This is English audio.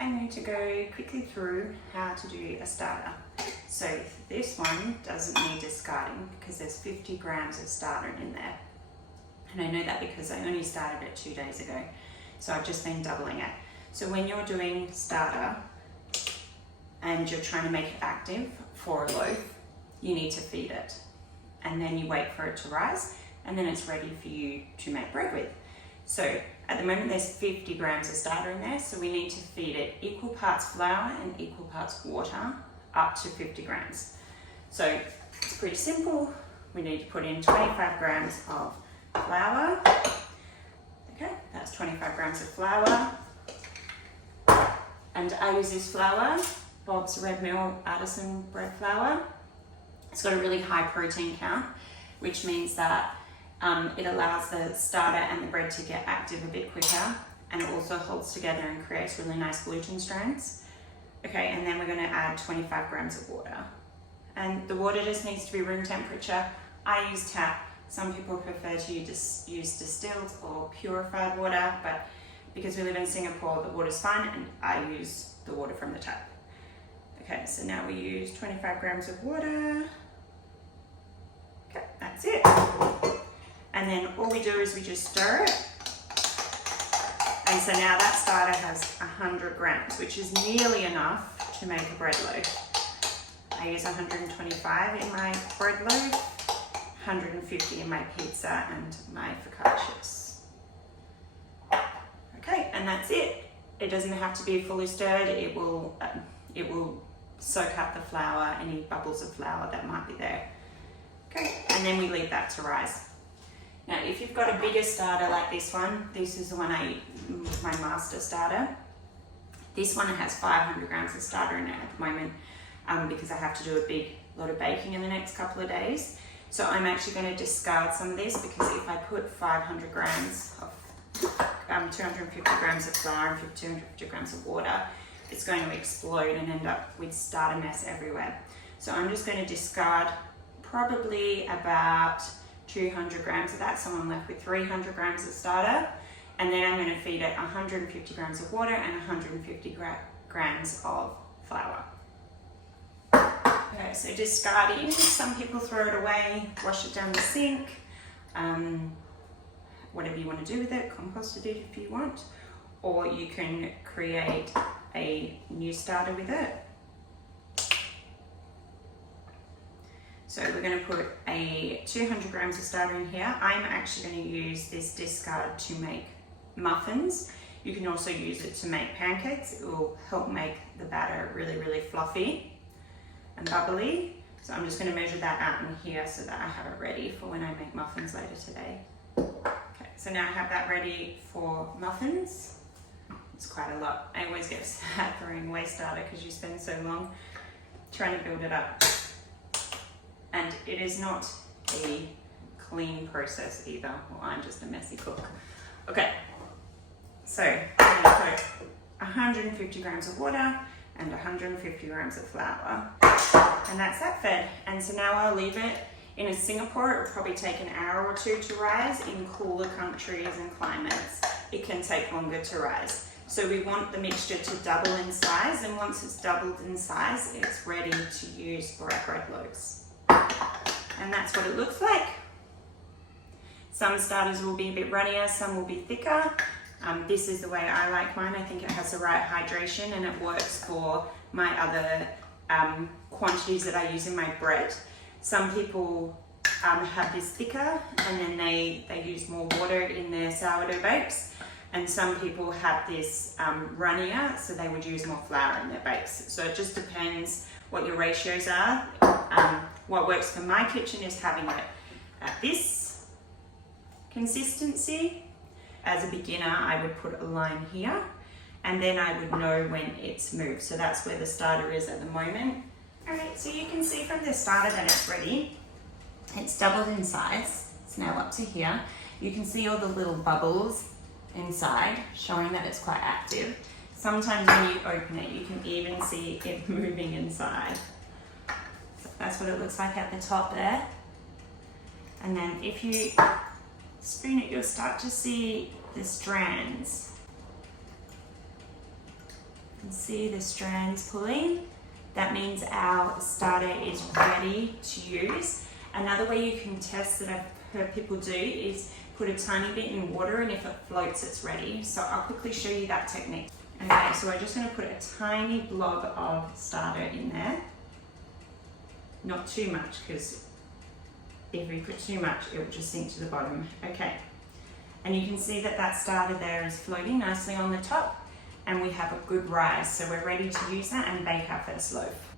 I'm going to go quickly through how to do a starter. So this one doesn't need discarding because there's 50 grams of starter in there. And I know that because I only started it 2 days ago. So I've just been doubling it. So when you're doing starter and you're trying to make it active for a loaf, you need to feed it. And then you wait for it to rise, and then it's ready for you to make bread with. So at the moment there's 50 grams of starter in there, so we need to feed it equal parts flour and equal parts water up to 50 grams. So it's pretty simple. We need to put in 25 grams of flour. Okay, that's 25 grams of flour. And I use this flour, Bob's Red Mill Artisan Bread Flour. It's got a really high protein count, which means that it allows the starter and the bread to get active a bit quicker, and it also holds together and creates really nice gluten strands. Okay, and then we're going to add 25 grams of water. And the water just needs to be room temperature. I use tap. Some people prefer to use distilled or purified water, but because we live in Singapore, the water's fine, and I use the water from the tap. Okay, so now we use 25 grams of water. Okay, that's it. And then all we do is we just stir it. And so now that starter has 100 grams, which is nearly enough to make a bread loaf. I use 125 in my bread loaf, 150 in my pizza and my focaccias. Okay, and that's it. It doesn't have to be fully stirred. It will soak up the flour, any bubbles of flour that might be there. Okay, and then we leave that to rise. Now, if you've got a bigger starter like this one, this is the one I use, my master starter. This one has 500 grams of starter in it at the moment because I have to do a big lot of baking in the next couple of days. So I'm actually going to discard some of this, because if I put 500 grams of 250 grams of flour and 250 grams of water, it's going to explode and end up with starter mess everywhere. So I'm just going to discard probably about 200 grams of that, so I'm left with 300 grams of starter, and then I'm going to feed it 150 grams of water and 150 grams of flour. Okay, so discarding, some people throw it away, wash it down the sink, whatever you want to do with it, compost it if you want, or you can create a new starter with it. So we're going to put a 200 grams of starter in here. I'm actually going to use this discard to make muffins. You can also use it to make pancakes. It will help make the batter really, really fluffy and bubbly. So I'm just going to measure that out in here so that I have it ready for when I make muffins later today. Okay, so now I have that ready for muffins. It's quite a lot. I always get sad throwing away starter because you spend so long trying to build it up. And it is not a clean process either. Well, I'm just a messy cook. Okay, so I'm going to put 150 grams of water and 150 grams of flour. And that's that fed. And so now I'll leave it. In Singapore, it will probably take an hour or two to rise. In cooler countries and climates, it can take longer to rise. So we want the mixture to double in size, and once it's doubled in size, it's ready to use for our bread loaves. And that's what it looks like. Some starters will be a bit runnier, some will be thicker. This is the way I like mine. I think it has the right hydration and it works for my other quantities that I use in my bread. Some people have this thicker and then they use more water in their sourdough bakes. And some people have this runnier, so they would use more flour in their bakes. So it just depends what your ratios are. What works for my kitchen is having it at this consistency. As a beginner, I would put a line here, and then I would know when it's moved. So that's where the starter is at the moment. All right, so you can see from the starter that it's ready. It's doubled in size. It's now up to here. You can see all the little bubbles inside, showing that it's quite active. Sometimes when you open it, you can even see it moving inside. So that's what it looks like at the top there. And then if you spoon it, you'll start to see the strands. You can see the strands pulling. That means our starter is ready to use. Another way you can test that I've heard people do is put a tiny bit in water, and if it floats, it's ready. So I'll quickly show you that technique. Okay, so we're just going to put a tiny blob of starter in there. Not too much, because if we put too much, it will just sink to the bottom. Okay, and you can see that that starter there is floating nicely on the top, and we have a good rise. So we're ready to use that and bake our first loaf.